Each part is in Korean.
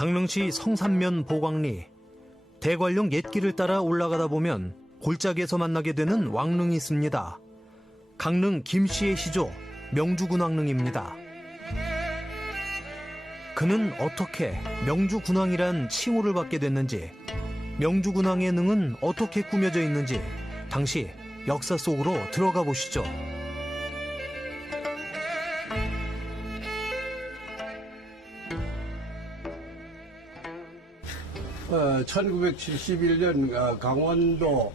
강릉시 성산면 보광리. 대관령 옛길을 따라 올라가다 보면 골짜기에서 만나게 되는 왕릉이 있습니다. 강릉 김씨의 시조 명주군왕릉입니다. 그는 어떻게 명주군왕이란 칭호를 받게 됐는지, 명주군왕의 능은 어떻게 꾸며져 있는지 당시 역사 속으로 들어가 보시죠. 1971년 강원도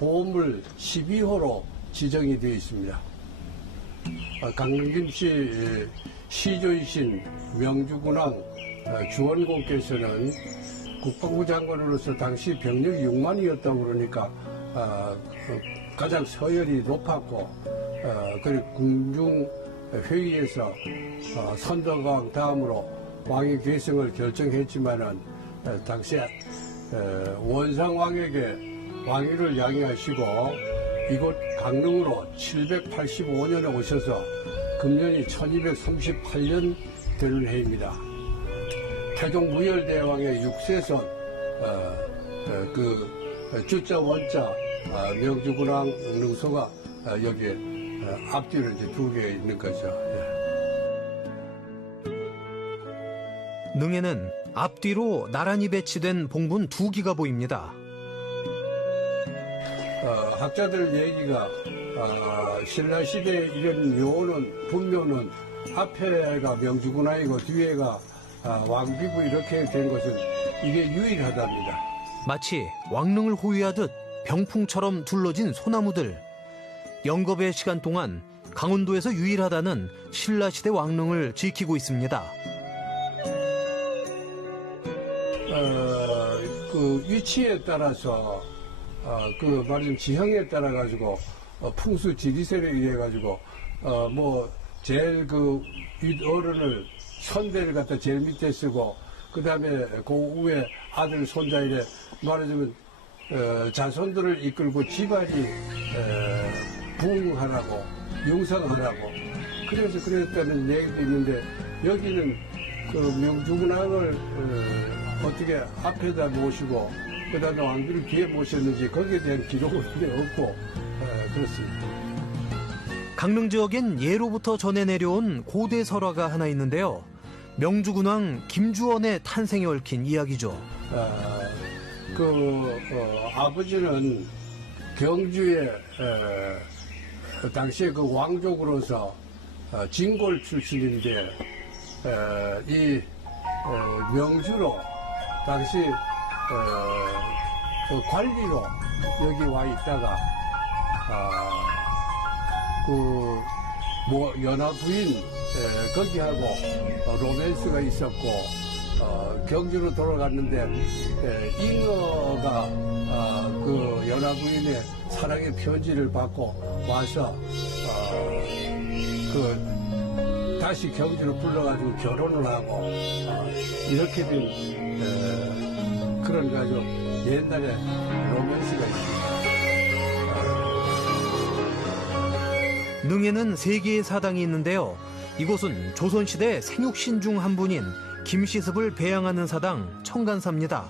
보물 12호로 지정이 되어 있습니다. 강릉김씨 시조이신 명주군왕 주원공께서는 국방부 장관으로서 당시 병력이 6만이었다고 그러니까 가장 서열이 높았고, 그리고 궁중회의에서 선덕왕 다음으로 왕위 계승을 결정했지만은 당시에 원상왕에게 왕위를 양해하시고 이곳 강릉으로 785년에 오셔서 금년이 1238년 되는 해입니다. 태종 무열대왕의 6세손 그 주자 원자 명주군왕 능소가 여기에 앞뒤로 이제 두 개 있는 거죠. 능에는 앞뒤로 나란히 배치된 봉분 2기가 보입니다. 학자들 얘기가 신라시대 이런 묘는 분묘는 앞에가 명주군왕이고 뒤에가 왕비구 이렇게 된 것은 이게 유일하답니다. 마치 왕릉을 호위하듯 병풍처럼 둘러진 소나무들. 영겁의 시간 동안 강원도에서 유일하다는 신라시대 왕릉을 지키고 있습니다. 그 위치에 따라서 그 말하자면 지형에 따라 가지고 풍수 지리설에 의해 가지고 뭐 제일 그 윗어른을 선대를 갖다 제일 밑에 쓰고 그 다음에 그 위에 아들 손자 이래 말하자면 자손들을 이끌고 집안이 부흥하라고 영성하라고 그래서 그랬다는 얘기도 있는데 여기는 그 명주군왕을 어떻게 앞에다 모시고 그 다음에 왕비를 뒤에 모셨는지 거기에 대한 기록은 없고 그렇습니다. 강릉 지역엔 예로부터 전해 내려온 고대 설화가 하나 있는데요. 명주군왕 김주원의 탄생에 얽힌 이야기죠. 아버지는 경주에 당시에 그 왕족으로서 진골 출신인데 이 명주로 당시 그 관리로 여기 와 있다가 뭐 연하 부인 거기하고 로맨스가 있었고 경주로 돌아갔는데 잉어가 그 연하 부인의 사랑의 편지를 받고 와서 그 다시 경주로 불러가지고 결혼을 하고 이렇게 된 그런 가지고 옛날에 로맨스가 있습니다. 능에는 3개의 사당이 있는데요. 이곳은 조선시대 생육신 중 한 분인 김시습을 배양하는 사당 청간사입니다.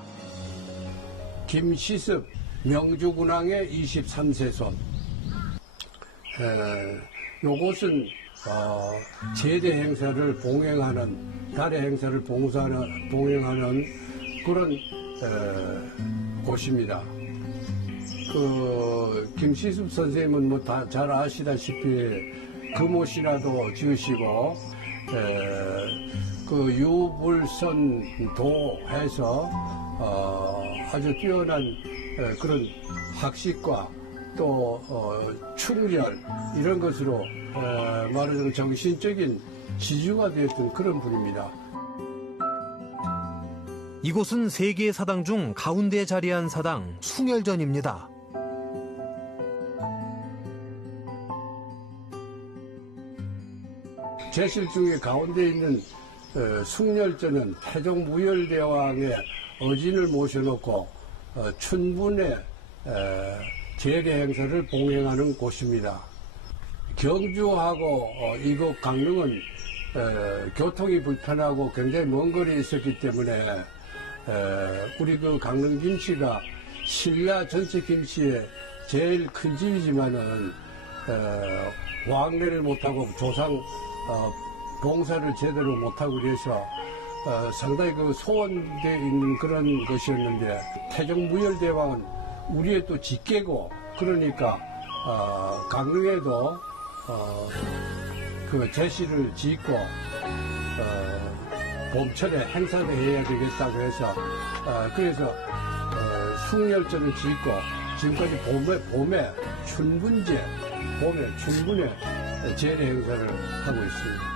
김시습 명주군왕의 23세손. 요것은 제대 행사를 봉행하는 달의 행사를 봉행하는 그런 곳입니다. 그 김시습 선생님은 뭐 다 잘 아시다시피 금옷이라도 지으시고 그 유불선도 해서 아주 뛰어난 그런 학식과 또 충렬 이런 것으로 말하자면 정신적인 지주가 되었던 그런 분입니다. 이곳은 3개의 사당 중 가운데에 자리한 사당 숭열전입니다. 제실 중에 가운데 있는 숭열전은 태종 무열대왕의 어진을 모셔놓고 춘분의 제례 행사를 봉행하는 곳입니다. 경주하고 이곳 강릉은 교통이 불편하고 굉장히 먼 거리에 있었기 때문에 우리 그 강릉 김씨가 신라 전체 김씨의 제일 큰 집이지만은 왕래를 못하고 조상 봉사를 제대로 못하고 그래서 상당히 그 소원되어 있는 그런 것이었는데 태종무열대왕은 우리의 또 직계고 그러니까 강릉에도 그 제시를 짓고 봄철에 행사를 해야 되겠다고 해서 그래서 숭열전을 짓고 지금까지 봄에 춘분제 봄에 춘분에 제례 행사를 하고 있습니다.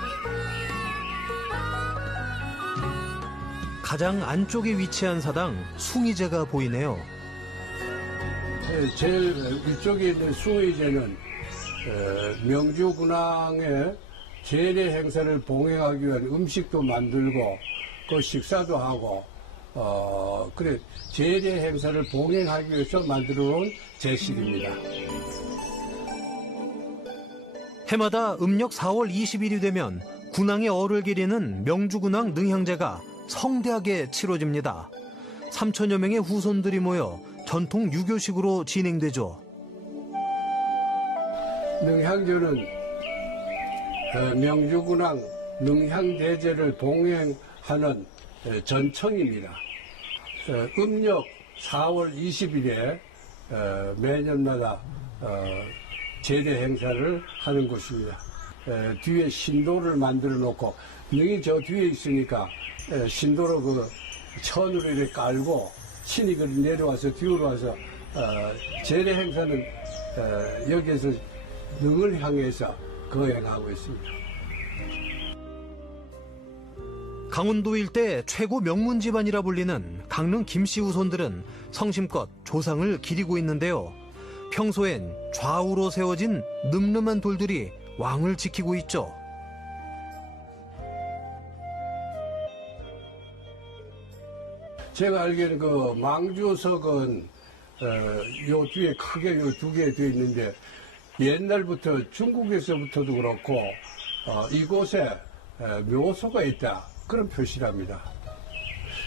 가장 안쪽에 위치한 사당 숭의제가 보이네요. 제일 위쪽에 있는 숭의제는 명주군왕의 제례 행사를 봉행하기 위한 음식도 만들고 그 식사도 하고 그래 제례 행사를 봉행하기 위해서 만들어 놓은 제실입니다. 해마다 음력 4월 20일이 되면 군왕의 얼을 기리는 명주군왕 능향제가 성대하게 치러집니다. 3천여 명의 후손들이 모여 전통 유교식으로 진행되죠. 능향제는 명주군왕 능향대제를 봉행하는 전청입니다. 음력 4월 20일에 매년마다 제례 행사를 하는 곳입니다. 뒤에 신도를 만들어 놓고 능이 저 뒤에 있으니까 신도로 그 천으로 이렇게 깔고 신이 그 내려와서 뒤로 와서 제례 행사는 여기에서 능을 향해서 거행하고 있습니다. 강원도 일대 최고 명문 집안이라 불리는 강릉 김씨 후손들은 성심껏 조상을 기리고 있는데요. 평소엔 좌우로 세워진 늠름한 돌들이 왕을 지키고 있죠. 제가 알기에는 그 망주석은 요 뒤에 크게 요 두 개 되어 있는데 옛날부터 중국에서부터도 그렇고 이곳에 묘소가 있다 그런 표시랍니다.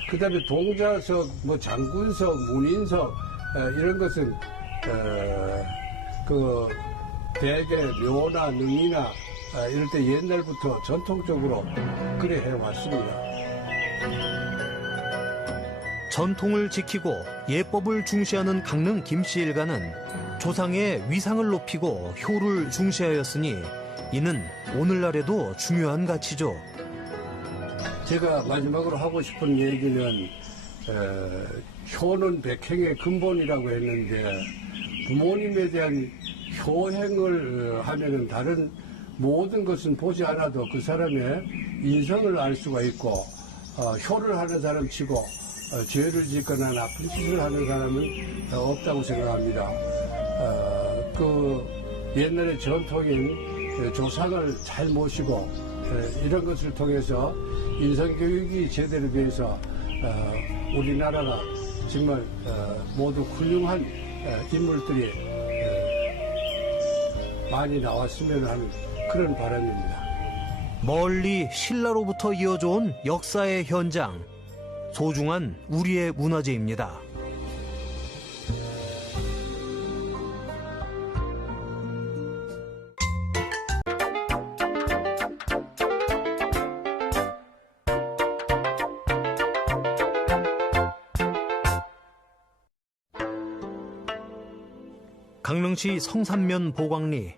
그 다음에 동자석, 뭐 장군석, 문인석 이런 것은 그 대개 묘나 능이나 이럴 때 옛날부터 전통적으로 그래 해왔습니다. 전통을 지키고 예법을 중시하는 강릉 김씨 일가는 조상의 위상을 높이고 효를 중시하였으니 이는 오늘날에도 중요한 가치죠. 제가 마지막으로 하고 싶은 얘기는 효는 백행의 근본이라고 했는데 부모님에 대한 효행을 하면은 다른 모든 것은 보지 않아도 그 사람의 인성을 알 수가 있고 효를 하는 사람 치고 죄를 짓거나 나쁜 짓을 하는 사람은 없다고 생각합니다. 그 옛날의 전통인 조상을 잘 모시고 이런 것을 통해서 인성교육이 제대로 돼서 우리나라가 정말 모두 훌륭한 인물들이 많이 나왔으면 하는 그런 바람입니다. 멀리 신라로부터 이어져온 역사의 현장, 소중한 우리의 문화재입니다. 강릉시 성산면 보광리,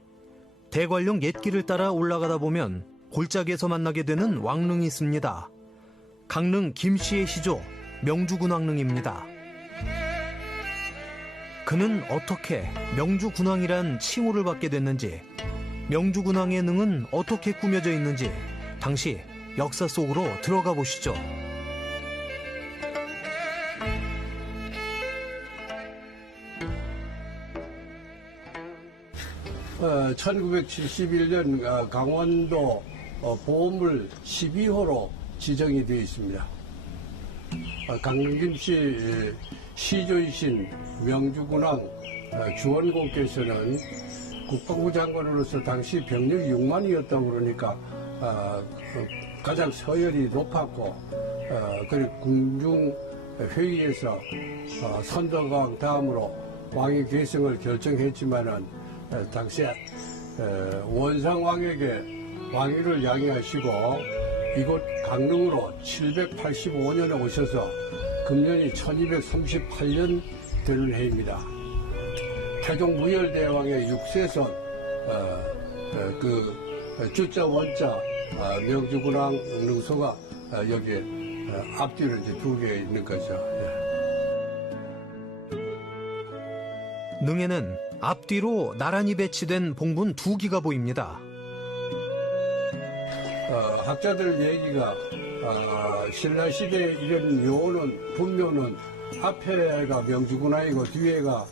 대관령 옛길을 따라 올라가다 보면 골짜기에서 만나게 되는 왕릉이 있습니다. 강릉 김씨의 시조 명주군왕릉입니다. 그는 어떻게 명주군왕이란 칭호를 받게 됐는지, 명주군왕의 능은 어떻게 꾸며져 있는지 당시 역사 속으로 들어가 보시죠. 1971년 강원도 보물 12호로 지정이 되어 있습니다. 강릉김씨 시조이신 명주군왕 주원공께서는 국방부 장관으로서 당시 병력이 6만이었다고 그러니까 가장 서열이 높았고 그리고 궁중 회의에서 선덕왕 다음으로 왕위 계승을 결정했지만은 당시에 원상왕에게 왕위를 양해하시고 이곳 강릉으로 785년에 오셔서 금년이 1238년 되는 해입니다. 태종 무열대왕의 6세손 그 주자 원자 명주군왕 능소가 여기에 앞뒤로 이제 두 개 있는 거죠. 능에는 앞뒤로 나란히 배치된 봉분 2기가 보입니다. 학자들 얘기가 신라시대 이런 묘는 분묘는 앞에가 명주군왕이고 뒤에가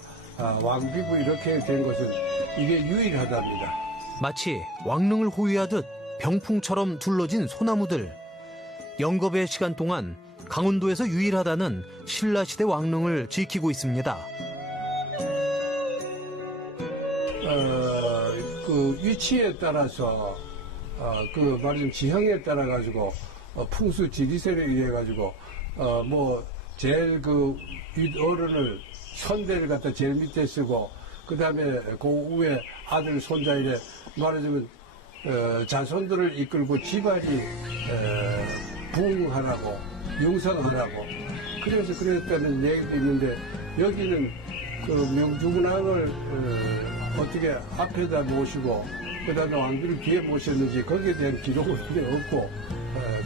왕비구 이렇게 된 것은 이게 유일하답니다. 마치 왕릉을 호위하듯 병풍처럼 둘러진 소나무들. 영겁의 시간 동안 강원도에서 유일하다는 신라시대 왕릉을 지키고 있습니다. 그 위치에 따라서 그 말하자면 지형에 따라 가지고 풍수 지리세에 의해 가지고 뭐 제일 그 윗어른을 선대를 갖다 제일 밑에 쓰고 그 다음에 그 위에 아들 손자 이래 말하자면 자손들을 이끌고 집안이 부흥하라고 영성하라고 그래서 그랬다는 얘기도 있는데 여기는 그 명주군왕을 어떻게 앞에다 모시고 그 다음에 왕비를 뒤에 모셨는지 거기에 대한 기록은 없고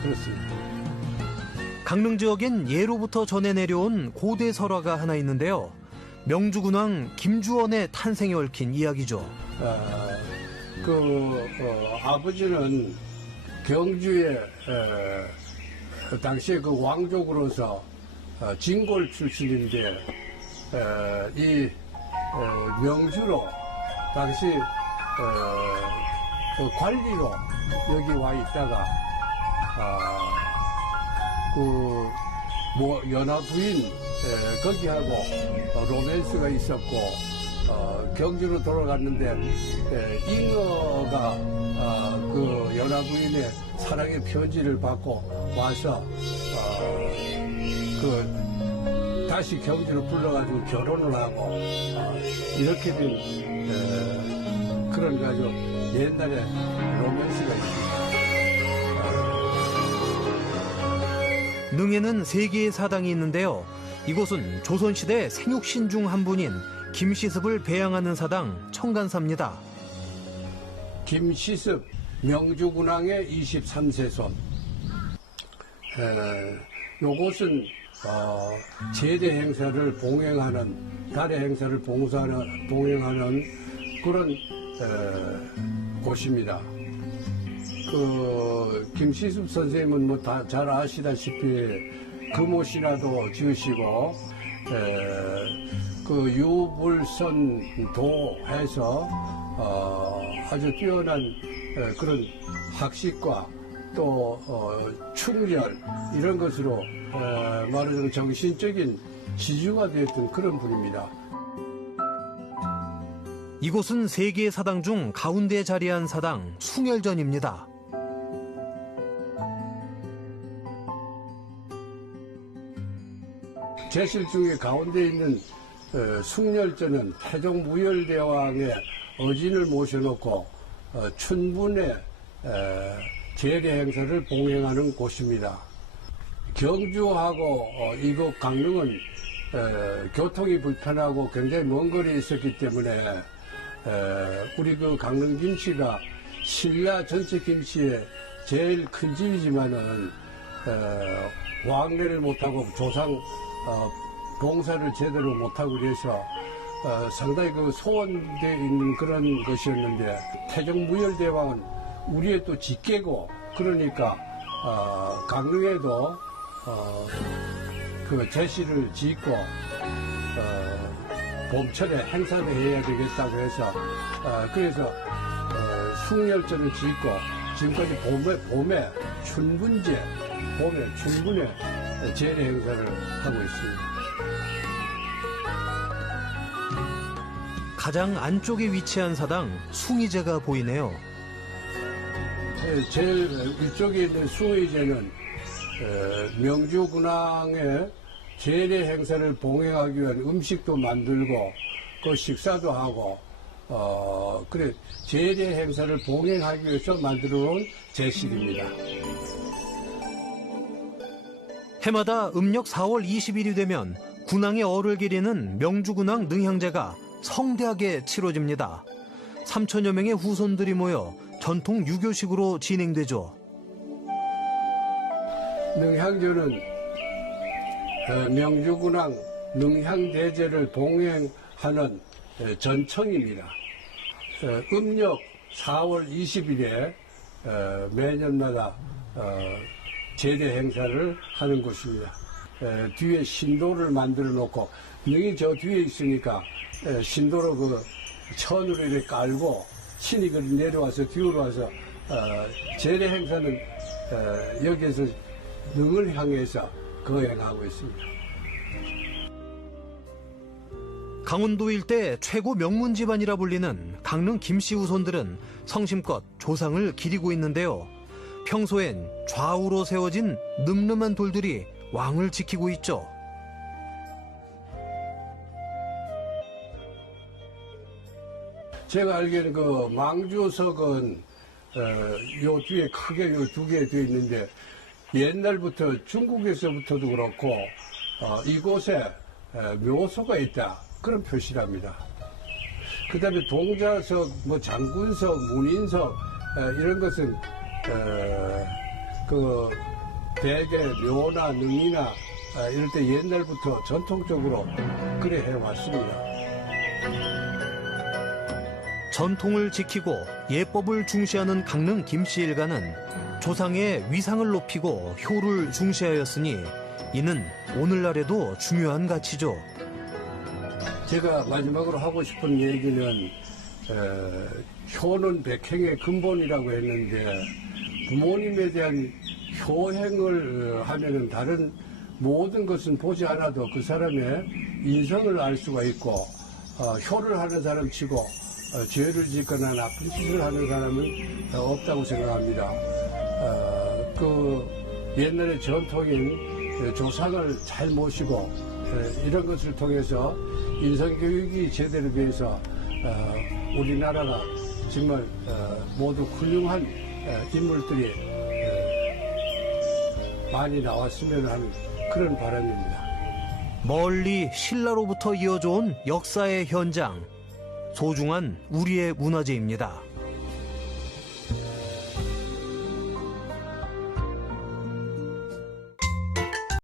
그렇습니다. 강릉 지역엔 예로부터 전해 내려온 고대 설화가 하나 있는데요. 명주군왕 김주원의 탄생에 얽힌 이야기죠. 아버지는 경주에 당시에 그 왕족으로서 진골 출신인데 이 명주로 당시 그 관리로 여기 와 있다가 뭐 연하 부인 거기하고 로맨스가 있었고 경주로 돌아갔는데 잉어가 그 연하 부인의 사랑의 편지를 받고 와서 그 다시 경주로 불러가지고 결혼을 하고 이렇게 된 그런 가지고 옛날에 로맨스가 있습니다. 능에는 3개의 사당이 있는데요. 이곳은 조선시대 생육신 중 한 분인 김시습을 배양하는 사당 청간사입니다. 김시습 명주군왕의 23세손. 요것은 제대 행사를 봉행하는 달의 행사를 봉행하는 그런 곳입니다. 그 김시습 선생님은 뭐 다 잘 아시다시피 금옷이라도 지으시고 그 유불선도 해서 아주 뛰어난 그런 학식과 또 충렬 이런 것으로 말하자면 정신적인 지주가 되었던 그런 분입니다. 이곳은 3개의 사당 중 가운데에 자리한 사당 숭열전입니다. 제실 중에 가운데 있는 숭열전은 태종 무열대왕의 어진을 모셔놓고 춘분의 제례 행사를 봉행하는 곳입니다. 경주하고 이곳 강릉은 교통이 불편하고 굉장히 먼 거리에 있었기 때문에 우리 그 강릉 김씨가 신라 전체 김씨의 제일 큰 집이지만은 왕래를 못하고 조상 봉사를 제대로 못하고 그래서 상당히 그 소원되어 있는 그런 것이었는데 태종 무열대왕은 우리의 또 직계고 그러니까 강릉에도 그 제시를 짓고 봄철에 행사를 해야 되겠다고 해서 그래서 숭열전을 짓고 지금까지 봄에 춘분제 봄에 춘분에 제례 행사를 하고 있습니다. 가장 안쪽에 위치한 사당 숭이제가 보이네요. 제일 위쪽에 있는 숭의제는 명주군왕의 제례 행사를 봉행하기 위한 음식도 만들고 그 식사도 하고 그래 제례 행사를 봉행하기 위해서 만들어 놓은 제식입니다. 해마다 음력 4월 20일이 되면 군왕의 얼을 기리는 명주군왕 능향제가 성대하게 치러집니다. 3천여 명의 후손들이 모여 전통 유교식으로 진행되죠. 능향제는 명주군왕 능향대제를 봉행하는 전청입니다. 음력 4월 20일에 매년마다 제례 행사를 하는 곳입니다. 뒤에 신도를 만들어 놓고 능이 저 뒤에 있으니까 신도로 그 천으로 이렇게 깔고 신이 그 내려와서 뒤로 와서 제례 행사는 여기에서 능을 향해서 거행하고 있습니다. 강원도 일대 최고 명문 집안이라 불리는 강릉 김씨 후손들은 성심껏 조상을 기리고 있는데요. 평소엔 좌우로 세워진 늠름한 돌들이 왕을 지키고 있죠. 제가 알기에는 그 망주석은 요 뒤에 크게 요 두 개 되어 있는데 옛날부터 중국에서부터도 그렇고 이곳에 묘소가 있다 그런 표시랍니다. 그 다음에 동자석, 뭐 장군석, 문인석 이런 것은 그 대개 묘나 능이나 이럴 때 옛날부터 전통적으로 그래 해왔습니다. 전통을 지키고 예법을 중시하는 강릉 김씨 일가는 조상의 위상을 높이고 효를 중시하였으니 이는 오늘날에도 중요한 가치죠. 제가 마지막으로 하고 싶은 얘기는 효는 백행의 근본이라고 했는데 부모님에 대한 효행을 하면은 다른 모든 것은 보지 않아도 그 사람의 인성을 알 수가 있고 효를 하는 사람 치고 죄를 짓거나 나쁜 짓을 하는 사람은 없다고 생각합니다. 그 옛날의 전통인 조상을 잘 모시고 이런 것을 통해서 인성교육이 제대로 돼서 우리나라가 정말 모두 훌륭한 인물들이 많이 나왔으면 하는 그런 바람입니다. 멀리 신라로부터 이어져 온 역사의 현장, 소중한 우리의 문화재입니다.